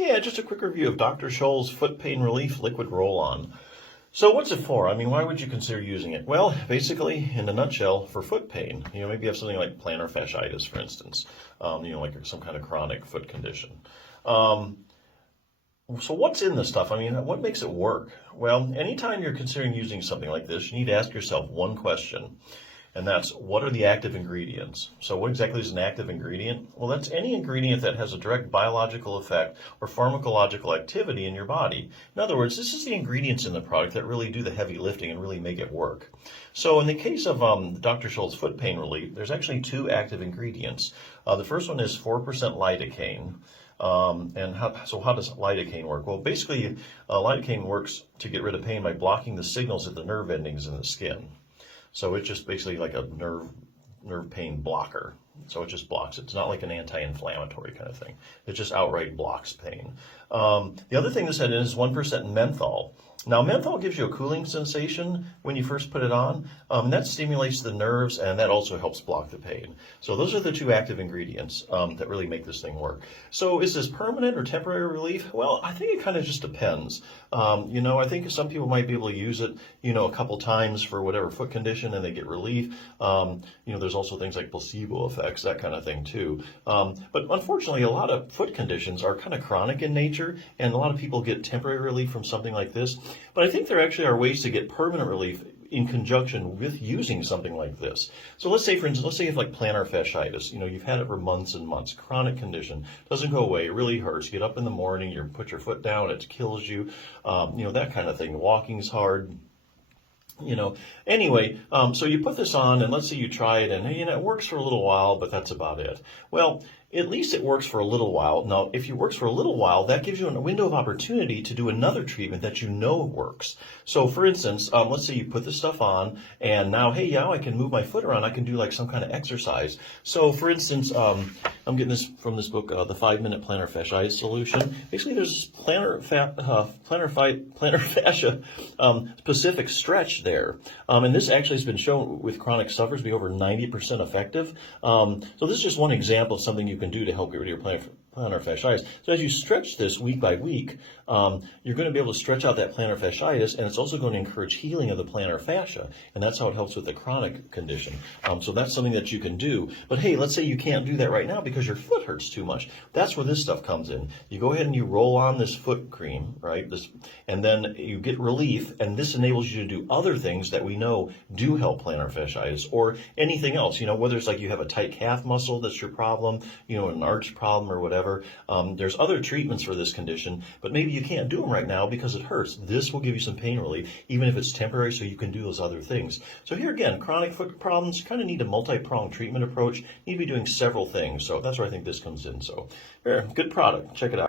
Yeah, just a quick review of Dr. Scholl's Foot Pain Relief Liquid Roll-On. So what's it for? I mean, why would you consider using it? Well, basically, in a nutshell, for foot pain. Maybe you have something like plantar fasciitis, for instance, like some kind of chronic foot condition. So what's in this stuff? I mean, what makes it work? Well, anytime you're considering using something like this, you need to ask yourself one question. And that's, what are the active ingredients? So what exactly is an active ingredient? Well, that's any ingredient that has a direct biological effect or pharmacological activity in your body. In other words, this is the ingredients in the product that really do the heavy lifting and really make it work. So in the case of Dr. Scholl's Foot Pain Relief, there's actually two active ingredients. The first one is 4% lidocaine. So how does lidocaine work? Well, basically, lidocaine works to get rid of pain by blocking the signals at the nerve endings in the skin. So it's just basically like a nerve pain blocker. So it just blocks it. It's not like an anti-inflammatory kind of thing. It just outright blocks pain. The other thing this had in is 1% menthol. Now, menthol gives you a cooling sensation when you first put it on. That stimulates the nerves, and that also helps block the pain. So those are the two active ingredients that really make this thing work. So is this permanent or temporary relief? Well, I think it kind of just depends. I think some people might be able to use it, a couple times for whatever foot condition, and they get relief. There's also things like placebo effects, that kind of thing too. But unfortunately, a lot of foot conditions are kind of chronic in nature, and a lot of people get temporary relief from something like this. But I think there actually are ways to get permanent relief in conjunction with using something like this. So let's say, for instance, you have like plantar fasciitis. You've had it for months and months, chronic condition, doesn't go away, it really hurts. You get up in the morning, you put your foot down, it kills you, that kind of thing. Walking's hard. Anyway, so you put this on, and let's say you try it, and it works for a little while, but that's about it. Well, at least it works for a little while. Now, if it works for a little while, that gives you a window of opportunity to do another treatment that works. So, for instance, let's say you put this stuff on, and now, hey, I can move my foot around. I can do like some kind of exercise. So, for instance, I'm getting this from this book, The 5-Minute Plantar Fasciitis Solution. Basically, there's this plantar fascia specific stretch there. And this actually has been shown with chronic sufferers to be over 90% effective. So this is just one example of something you can do to help get rid of your plantar fasciitis. So as you stretch this week by week, you're going to be able to stretch out that plantar fasciitis, and it's also going to encourage healing of the plantar fascia, and that's how it helps with the chronic condition. So that's something that you can do. But hey, let's say you can't do that right now because your foot hurts too much. That's where this stuff comes in. You go ahead and you roll on this foot cream, right? And then you get relief, and this enables you to do other things that we know do help plantar fasciitis, or anything else. Whether it's like you have a tight calf muscle that's your problem, an arch problem or whatever. There's other treatments for this condition, but maybe you can't do them right now because it hurts. This will give you some pain relief, even if it's temporary, so you can do those other things. So here again, chronic foot problems kind of need a multi-pronged treatment approach. You need to be doing several things. So that's where I think this comes in. So, good product. Check it out.